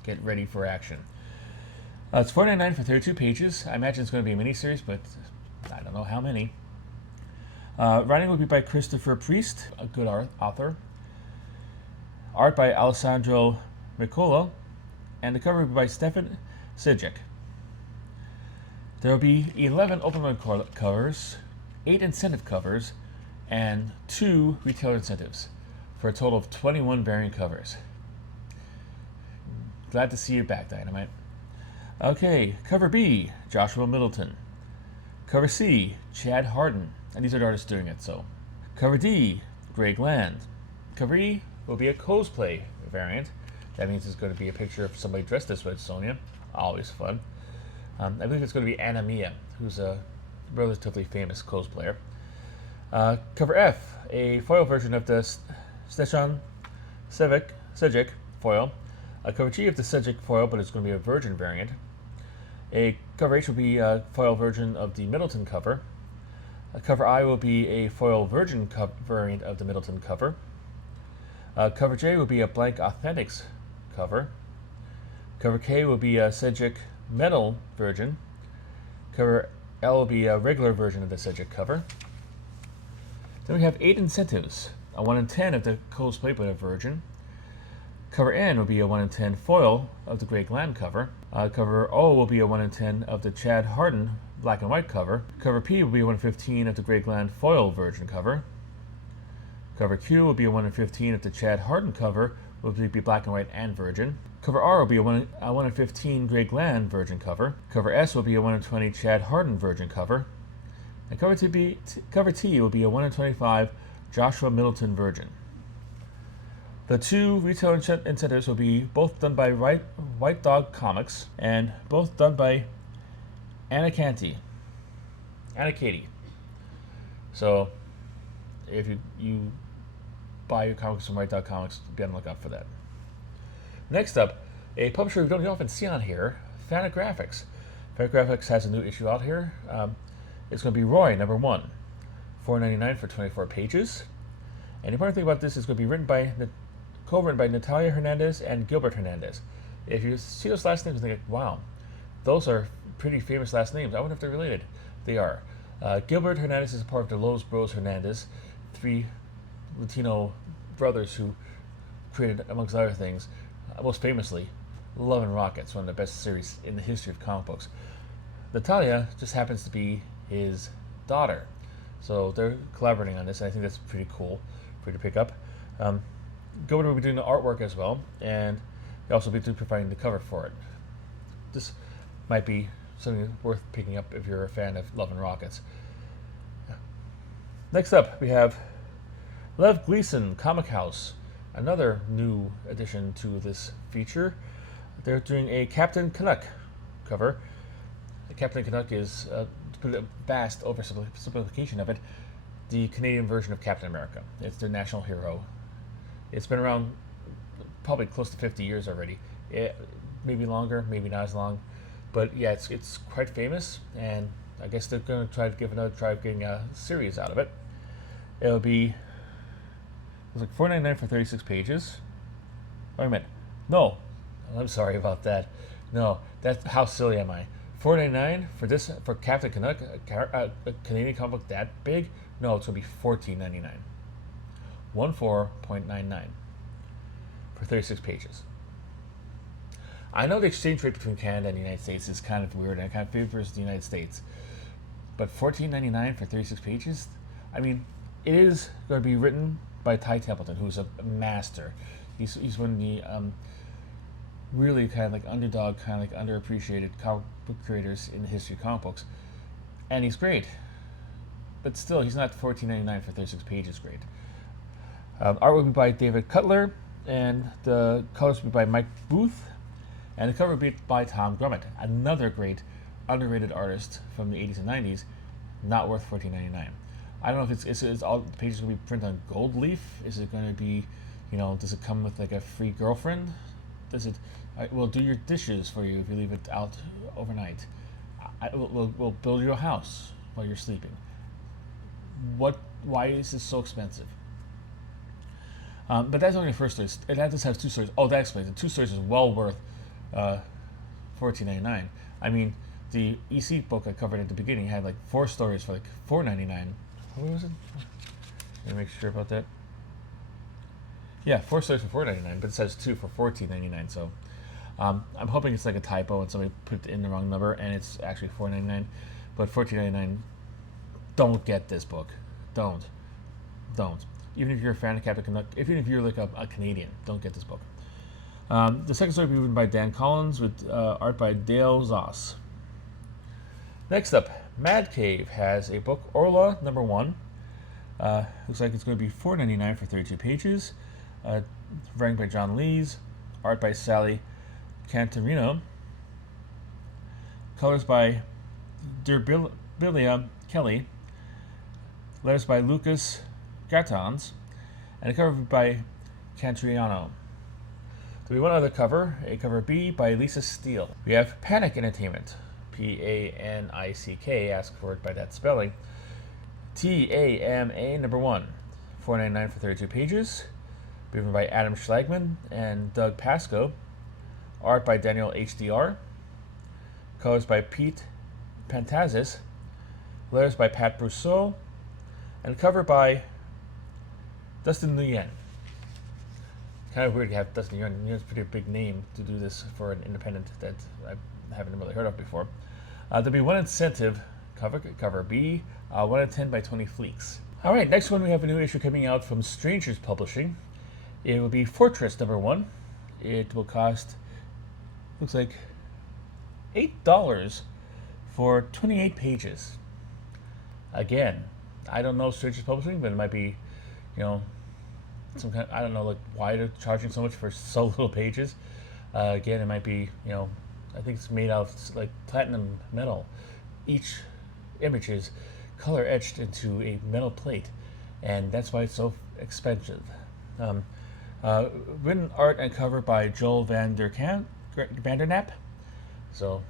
get ready for action. It's $4.99 for 32 pages. I imagine it's going to be a miniseries, but I don't know how many. Writing will be by Christopher Priest, a good author. Art by Alessandro Micola, and the cover will be by Stefan Sijic. There will be 11 open covers, 8 incentive covers, and 2 retailer incentives, for a total of 21 variant covers. Glad to see you back, Dynamite. Okay, cover B, Joshua Middleton. Cover C, Chad Harden. And these are the artists doing it, so. Cover D, Greg Land. Cover E will be a cosplay variant. That means it's going to be a picture of somebody dressed this way as Sonya. Always fun. I believe it's going to be Anna Mia, who's a relatively famous cosplayer. Cover F, a foil version of the Stefan Sejic foil. Cover G of the Sejic foil, but it's going to be a Virgin variant. A cover H will be a foil version of the Middleton cover. Cover I will be a foil Virgin variant of the Middleton cover. Cover J will be a blank Authentics cover. Cover K will be a Sejic Metal Virgin. Cover L will be a regular version of the Sejic cover. Then we have 8 incentives. A 1 in 10 of the Coles Playboy Virgin. Cover N will be a 1 in 10 foil of the Grey Gland cover. Cover O will be a 1 in 10 of the Chad Harden black and white cover. Cover P will be a 1 in 15 of the Grey Gland foil Virgin cover. Cover Q will be a 1 in 15 of the Chad Harden cover, will be black and white and Virgin. Cover R will be a 1 in 15 Grey Gland Virgin cover. Cover S will be a 1 in 20 Chad Harden Virgin cover. And cover T will be a 1 in 25 Joshua Middleton Virgin. The 2 retail incentives will be both done by White Dog Comics and both done by Anna Katie. So if you buy your comics from White Dog Comics, be on the lookout for that. Next up, a publisher we don't often see on here, Fantagraphics. Fantagraphics has a new issue out here. It's going to be Roy, number 1, $4.99 for 24 pages. And the important thing about this is going to be co-written by Natalia Hernandez and Gilbert Hernandez. If you see those last names, you think, wow, those are pretty famous last names. I wonder if they're related. They are. Gilbert Hernandez is a part of the Los Bros Hernandez, 3 Latino brothers who created, amongst other things, most famously, Love and Rockets, one of the best series in the history of comic books. Natalia just happens to be his daughter. So they're collaborating on this, and I think that's pretty cool for you to pick up. Gilbert will be doing the artwork as well, and he'll also be providing the cover for it. This might be something worth picking up if you're a fan of Love and Rockets. Next up, we have Lev Gleason Comic House, another new addition to this feature. They're doing a Captain Canuck cover. Captain Canuck is, to put a vast oversimplification of it, the Canadian version of Captain America. It's their national hero. It's been around probably close to 50 years already. Maybe longer, maybe not as long. But yeah, it's quite famous, and I guess they're going to try to give another try of getting a series out of it. It'll be, it's like $4.99 for 36 pages. Wait a minute. No, I'm sorry about that. No, that's, how silly am I? $4.99 for this, for Captain Canuck, a Canadian comic book that big? No, it's going to be $14.99. 14.99 for 36 pages. I know the exchange rate between Canada and the United States is kind of weird and it kind of favors the United States. But $14.99 for 36 pages? I mean, it is going to be written by Ty Templeton, who's a master. He's one of the really kind of like underdog, kind of like underappreciated comic book creators in the history of comic books. And he's great. But still, he's not $14.99 for 36 pages great. Art will be by David Cutler, and the colors will be by Mike Booth, and the cover will be by Tom Grummett, another great underrated artist from the 80s and 90s, not worth $14.99. I don't know if it's all the pages going to be printed on gold leaf. Is it going to be, does it come with like a free girlfriend? Does it? We'll do your dishes for you if you leave it out overnight. We'll build you a house while you're sleeping. Why is this so expensive? But that's only the first story. It does have 2 stories. Oh, that explains it. 2 stories is well worth $14.99. I mean, the EC book I covered at the beginning had like 4 stories for like $4.99. What was it? Let me make sure about that. Yeah, 4 stories for $4.99, but it says 2 for $14.99. So I'm hoping it's like a typo and somebody put in the wrong number and it's actually $4.99. But $14.99. Don't get this book. Don't. Even if you're a fan of Captain Canuck, even if you're like a Canadian, don't get this book. The second story will be written by Dan Collins with art by Dale Zoss. Next up, Mad Cave has a book, Orla number 1. Looks like it's going to be $4.99 for 32 pages. Writing by John Lees, art by Sally Cantarino. Colors by Derbilia Kelly. letters by Lucas Gatons, and a cover by Cantriano. There'll be one other cover, a cover B by Lisa Steele. We have Panic Entertainment, Panick, ask for it by that spelling. TAMA number 1, $4.99 for 32 pages. Written by Adam Schlagman and Doug Pascoe. Art by Daniel HDR. Colors by Pete Pantazis. Letters by Pat Brousseau. And cover by Dustin Nguyen. Kind of weird to have Dustin Nguyen. Nguyen's a pretty big name to do this for an independent that I haven't really heard of before. There'll be one incentive cover B, 1 in 10 by 20 Fleeks. Alright, next one we have a new issue coming out from Strangers Publishing. It will be Fortress number 1. It will cost, looks like, $8 for 28 pages. Again, I don't know Strangers Publishing, but it might be, some kind. I don't know, like why they're charging so much for so little pages. Again, it might be, I think it's made out of like platinum metal. Each image is color etched into a metal plate, and that's why it's so expensive. Written art and cover by Joel Vandernap. So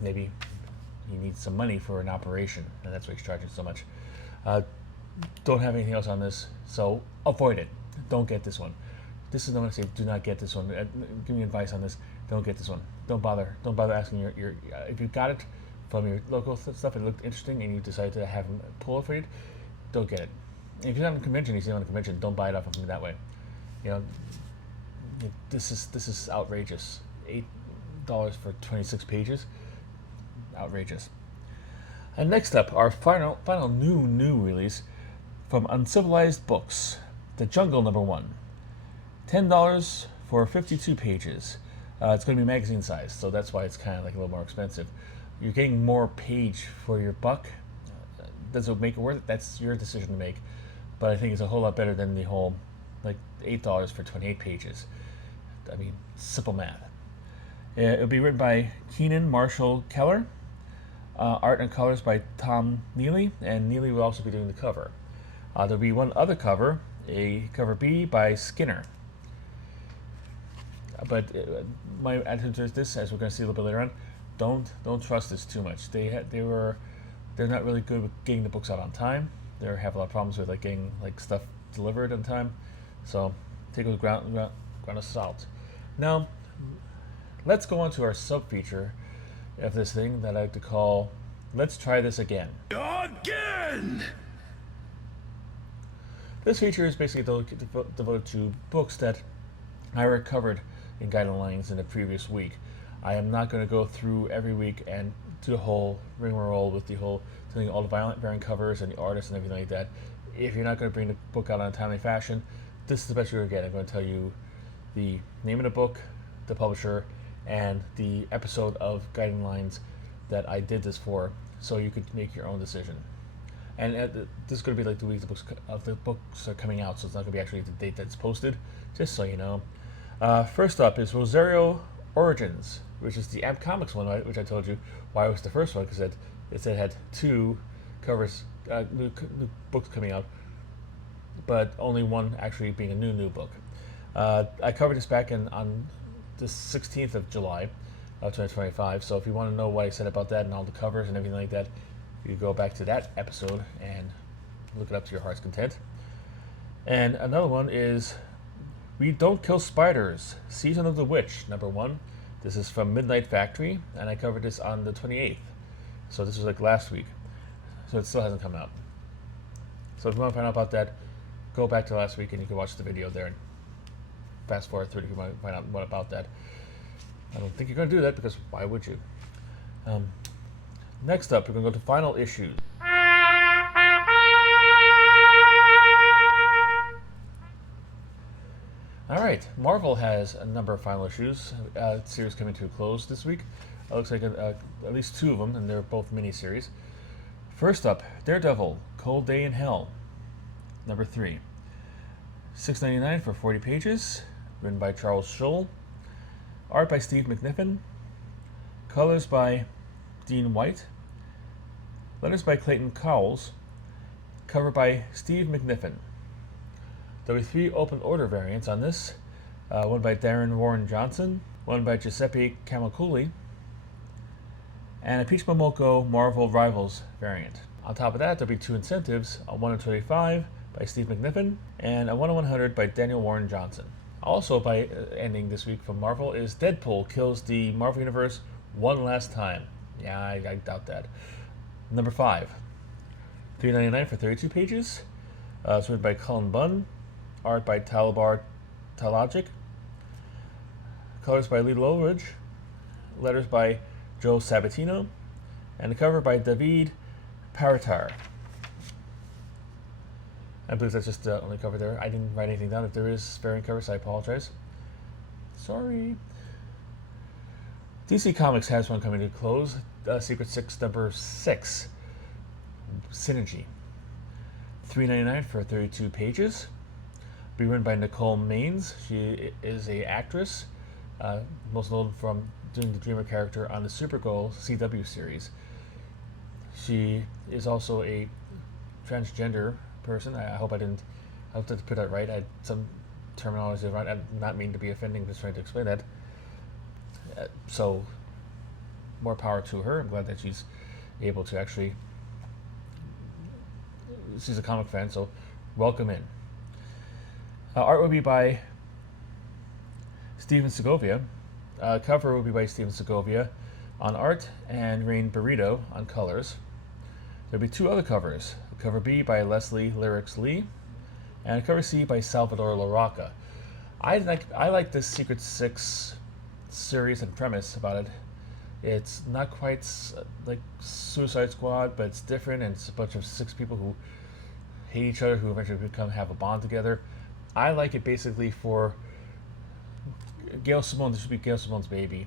maybe he needs some money for an operation, and that's why he's charging so much. Don't have anything else on this, so avoid it. Don't get this one. This is the one I say, do not get this one. Give me advice on this. Don't get this one. Don't bother asking your if you got it from your local stuff, it looked interesting, and you decide to have him pull it for you, don't get it. And if you're not on a convention, you see him on a convention, don't buy it off of him that way. This is outrageous. $8 for 26 pages, outrageous. And next up, our final new release from Uncivilized Books, The Jungle number 1, $10 for 52 pages. It's going to be magazine size, so that's why it's kind of like a little more expensive. You're getting more page for your buck. Does it make it worth it? That's your decision to make. But I think it's a whole lot better than the whole, like, $8 for 28 pages. I mean, simple math. It'll be written by Keenan Marshall Keller. Art and colors by Tom Neely, and Neely will also be doing the cover. There'll be one other cover, a cover B by Skinner. But my attitude to this, as we're going to see a little bit later on, don't trust this too much. They're not really good with getting the books out on time. They have a lot of problems with getting stuff delivered on time. So take it with ground of salt. Now, let's go on to our sub-feature of this thing that I like to call Let's Try This Again. Again! This feature is basically devoted to books that I recovered in Guidelines in the previous week. I am not going to go through every week and do the whole rigmarole with telling all the variant covers and the artists and everything like that. If you're not going to bring the book out in a timely fashion, this is the best you're going to get. I'm going to tell you the name of the book, the publisher, and the episode of Guiding Lines that I did this for, so you could make your own decision. And this is going to be like the week the books are coming out, so it's not going to be actually the date that's posted, just so you know. First up is Rosario Origins, which is the Amp Comics one, which I told you why it was the first one, because it said it had 2 covers, new books coming out, but only one actually being a new book. I covered this back on the 16th of July of 2025, so if you want to know what I said about that and all the covers and everything like that, you go back to that episode and look it up to your heart's content. And another one is We Don't Kill Spiders, Season of the Witch, number 1. This is from Midnight Factory, and I covered this on the 28th. So this was like last week. So it still hasn't come out. So if you want to find out about that, go back to last week and you can watch the video there and fast forward through it if you want to find out more about that. I don't think you're going to do that, because why would you? Next up, we're going to go to final issues. Alright, Marvel has a number of final issues. Series coming to a close this week. It looks like at least 2 of them, and they're both miniseries. First up, Daredevil, Cold Day in Hell, number 3. $6.99 for 40 pages, written by Charles Scholl. Art by Steve McNiffen. Colors by Dean White. Letters by Clayton Cowles. cover by Steve McNiffen. There'll be 3 open order variants on this. One by Darren Warren Johnson, one by Giuseppe Camaculi, and a Peach Momoko Marvel Rivals variant. On top of that, there'll be 2 incentives, a 1 in 25 by Steve McNiffen, and a 1 in 100 by Daniel Warren Johnson. Also, by ending this week from Marvel, is Deadpool kills the Marvel Universe one last time. Yeah, I doubt that. Number 5, $3.99 for 32 pages. It's written by Cullen Bunn, art by Talabar Talagic, colors by Lee Loveridge, letters by Joe Sabatino, and the cover by David Paratar. I believe that's just the only cover there. I didn't write anything down. If there is variant covers, I apologize. Sorry. DC Comics has one coming to close. Secret Six number 6. Synergy. $3.99 for 32 pages. Be written by Nicole Maines. She is a actress, most known from doing the Dreamer character on the Supergirl CW series. She is also a transgender person. I hope I didn't put that right. I had some terminology right. I did not mean to be offending, just trying to explain that. So, more power to her. I'm glad that she's able to actually. She's a comic fan, so welcome in. Art will be by Steven Segovia. Cover will be by Steven Segovia on art and Rain Burrito on colors. There'll be 2 other covers. Cover B by Leslie Lyrics Lee, and cover C by Salvador LaRocca. I like this Secret Six series and premise about it. It's not quite like Suicide Squad, but it's different, and it's a bunch of 6 people who hate each other who eventually have a bond together. I like it basically for Gail Simone. This should be Gail Simone's baby.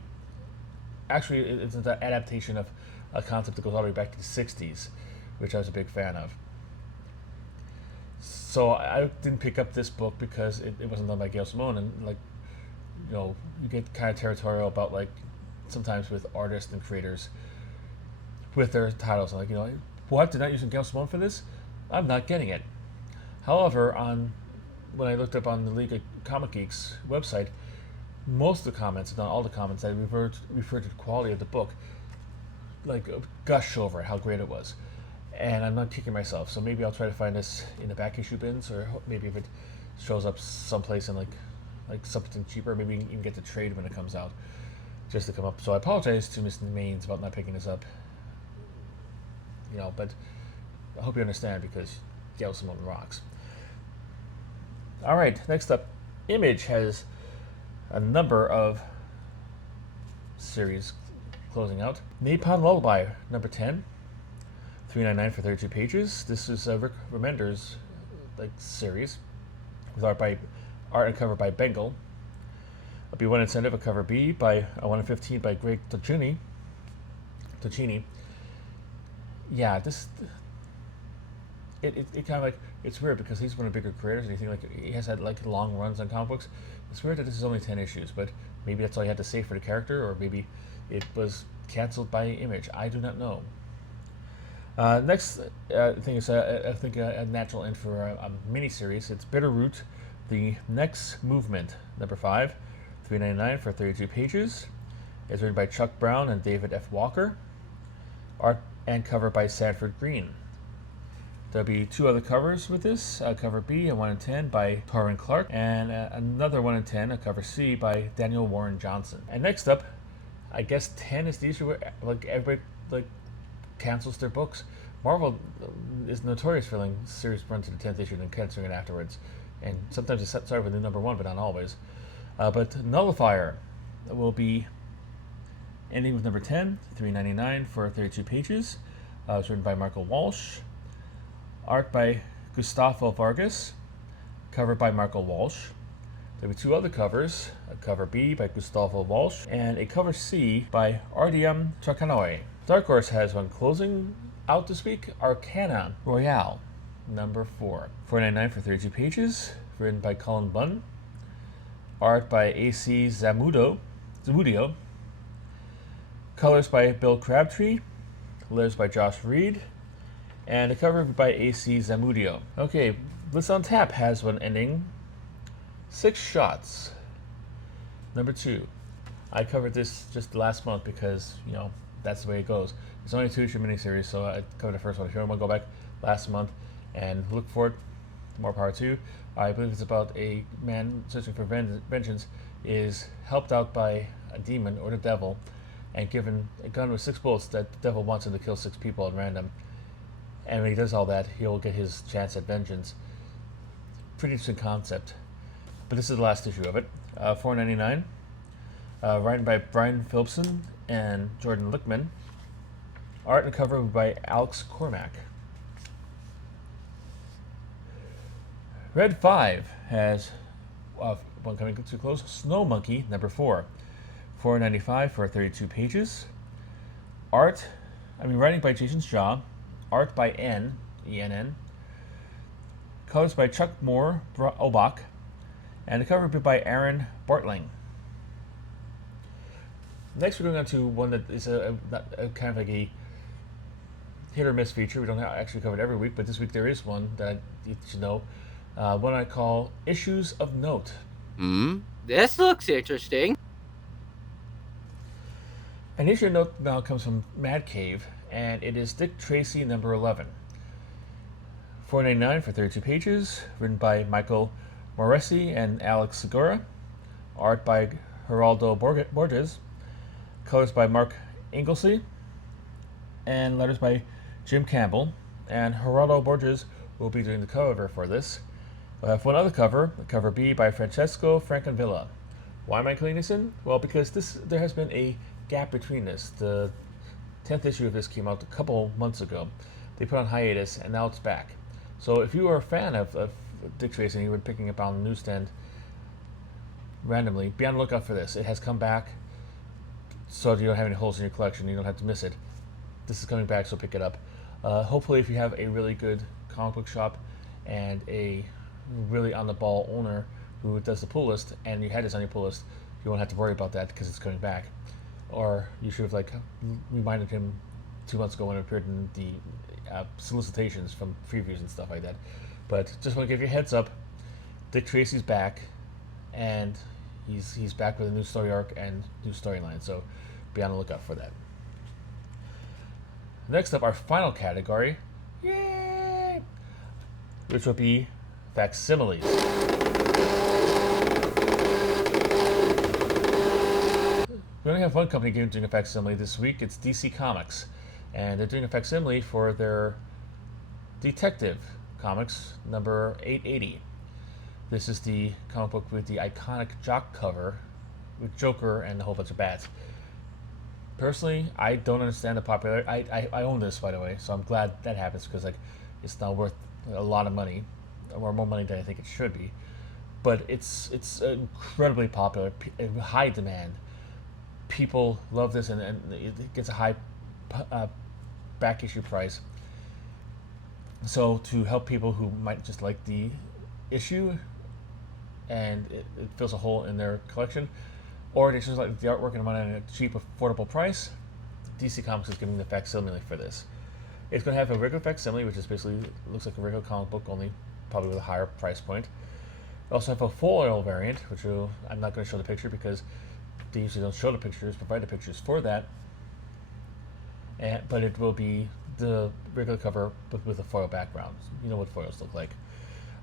Actually, it's an adaptation of a concept that goes all the way back to the 60s, which I was a big fan of. So I didn't pick up this book because it wasn't done by Gail Simone, and you get kind of territorial about sometimes with artists and creators with their titles. What, they're not using Gail Simone for this? I'm not getting it. However, when I looked up on the League of Comic Geeks website, most of the comments, if not all the comments, that referred to the quality of the book, gush over how great it was. And I'm not kicking myself, so maybe I'll try to find this in the back issue bins, or maybe if it shows up someplace in like something cheaper, maybe you can get the trade when it comes out, just to come up. So I apologize to Ms. Maines about not picking this up, but I hope you understand, because Gail Simone rocks. All right, next up, Image has a number of series closing out. Napalm Lullaby, number 10. $3.99 for 32 pages. This is Rick Remender's series, with art and cover by Bengal. There'll be 1 incentive, a cover B by a 1 in 15 by Greg Tocchini. Yeah, this it kind of it's weird, because he's one of the bigger creators, and you think he has had long runs on comic books. It's weird that this is only 10 issues, but maybe that's all you had to say for the character, or maybe it was canceled by Image. I do not know. Next thing is, I think, a natural end for a mini-series. It's Bitterroot, The Next Movement, number 5, $3.99 for 32 pages. It's written by Chuck Brown and David F. Walker. Art and cover by Sanford Green. There'll be 2 other covers with this. Cover B, a 1 in 10 by Torrin Clark, and another 1 in 10, a cover C by Daniel Warren Johnson. And next up, I guess 10 is the issue where everybody cancels their books. Marvel is notorious for letting series run to the 10th issue and then canceling it afterwards. And sometimes it's started with the number 1, but not always. But Nullifier will be ending with number 10, $3.99 for 32 pages. It's written by Michael Walsh. Art by Gustavo Vargas. Cover by Michael Walsh. There will be 2 other covers, a cover B by Gustavo Walsh and a cover C by Artyom Trakanoy. Dark Horse has one closing out this week, Arcana Royale, number 4. $4.99 for 32 pages, written by Cullen Bunn. Art by A.C. Zamudio. Colors by Bill Crabtree. Letters by Josh Reed. and the cover by AC Zamudio. Okay, Bliss on Tap has one ending. 6 Shots. Number 2. I covered this just last month because, that's the way it goes. It's only a 2-issue miniseries, so I covered the first one. If you want to go back last month and look for it, more power to you. I believe it's about a man searching for vengeance, is helped out by a demon or the devil, and given a gun with 6 bullets that the devil wants him to kill 6 people at random. And when he does all that, he'll get his chance at vengeance. Pretty interesting concept. But this is the last issue of it. $4.99. Written by Brian Philipson and Jordan Lichtman. Art and cover by Alex Cormack. Red 5 has one coming too close. Snow Monkey number 4. $4.95 for 32 pages. Writing by Jason Shaw. Art by ENN. Colors by Chuck Moore Obach. And the cover by Aaron Bartling. Next, we're going on to one that is a kind of like a hit or miss feature. We don't actually cover it every week, but this week there is one that you should know. One I call Issues of Note. This looks interesting. An issue of note now comes from Mad Cave, and it is Dick Tracy number 11. $4.99 for 32 pages, written by Michael Morrissey and Alex Segura. Art by Geraldo Borges. Colors by Mark Inglesey. And letters by Jim Campbell. And Geraldo Borges will be doing the cover for this. I have one other cover, cover B by Francesco Francavilla. Why am I including this in? Well, because there has been a gap between this. The 10th issue of this came out a couple months ago. They put on hiatus, and now it's back. So if you are a fan of Dick Tracy and you've been picking up on the newsstand randomly, be on the lookout for this. It has come back, so you don't have any holes in your collection. You don't have to miss it. This is coming back, so pick it up. Hopefully, if you have a really good comic book shop and a really on-the-ball owner who does the pull list, and you had this on your pull list, you won't have to worry about that because it's coming back. Or you should have reminded him 2 months ago when it appeared in the solicitations from previews and stuff like that. But just want to give you a heads up. Dick Tracy's back, and he's back with a new story arc and new storyline. So be on the lookout for that. Next up, our final category, yay, which will be facsimiles. We only have one company doing a facsimile this week. It's DC Comics, and they're doing a facsimile for their Detective Comics number 880. This is the comic book with the iconic Jock cover with Joker and a whole bunch of bats. Personally, I don't understand the popularity. I own this, by the way, so I'm glad that happens because it's now worth a lot of money, or more money than I think it should be. But it's incredibly popular, high demand. People love this, and it gets a high back issue price. So to help people who might just like the issue and it fills a hole in their collection, or they just like the artwork and want it at a cheap, affordable price, DC Comics is giving the facsimile for this. It's going to have a regular facsimile, which is basically looks like a regular comic book, only probably with a higher price point. We also have a foil variant, which I'm not going to show the picture because they usually don't show the pictures, provide the pictures for that. But it will be the regular cover, but with a foil background. You know what foils look like.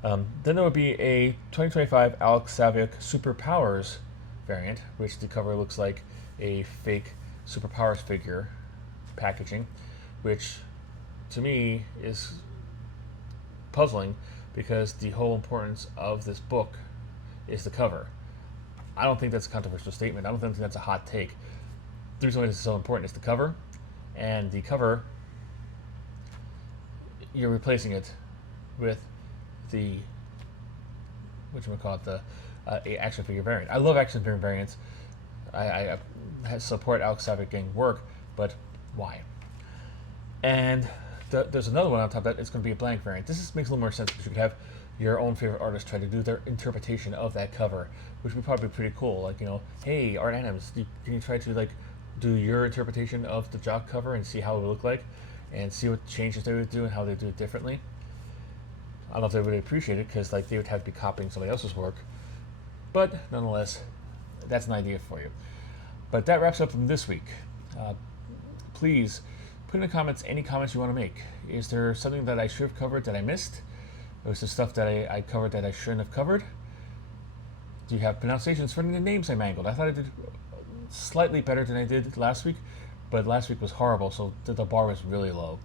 Then there will be a 2025 Alex Saviuk Superpowers variant, which the cover looks like a fake Superpowers figure packaging, which to me is puzzling because the whole importance of this book is the cover. I don't think that's a controversial statement. I don't think that's a hot take. The reason why this is so important is the cover, and the cover, you're replacing it with the a action figure variant. I love action figure variants. I support Alex Saviuk getting work, but why? And there's another one on top of that. It's going to be a blank variant. This makes a little more sense because you could have your own favorite artist try to do their interpretation of that cover, which would probably be pretty cool. Hey, Art Adams, can you try to do your interpretation of the Jock cover and see how it would look like? and see what changes they would do and how they do it differently. I don't know if they would appreciate it because like they would have to be copying somebody else's work, but nonetheless, that's an idea for you. But that wraps up from this week. Please put in the comments any comments you want to make. Is there something that I should have covered that I missed? Or is there stuff that I covered that I shouldn't have covered? Do you have pronunciations for any names I mangled? I thought I did slightly better than I did last week, but last week was horrible, so the bar was really low.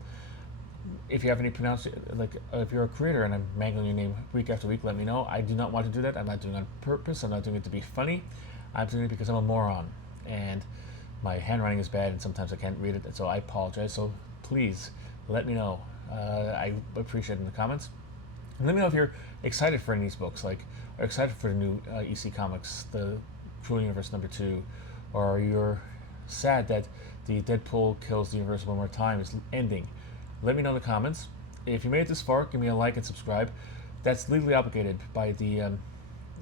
If you have any if you're a creator and I'm mangling your name week after week, let me know. I do not want to do that. I'm not doing it on purpose. I'm not doing it to be funny. I'm doing it because I'm a moron, and my handwriting is bad, and sometimes I can't read it, so I apologize. So please let me know. I appreciate it in the comments. And let me know if you're excited for any of these books, like are excited for the new EC Comics, the Cruel Universe #2, or you're sad that the Deadpool Kills the Universe One More Time is ending. Let me know in the comments. If you made it this far, give me a like and subscribe. That's legally obligated by the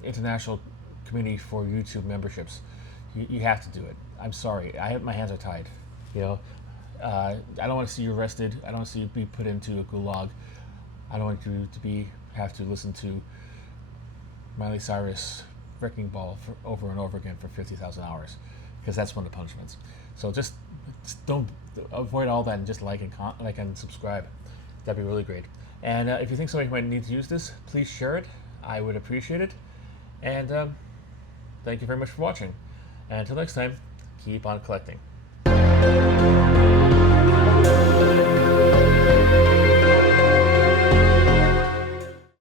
International Committee for YouTube Memberships. You have to do it. I'm sorry. My hands are tied. You know, I don't want to see you arrested. I don't want to see you be put into a gulag. I don't want you to have to listen to Miley Cyrus Wrecking Ball over and over again for 50,000 hours, because that's one of the punishments. So just don't avoid all that and just like and subscribe. That'd be really great. And if you think somebody might need to use this, please share it. I would appreciate it. And thank you very much for watching. And until next time, keep on collecting.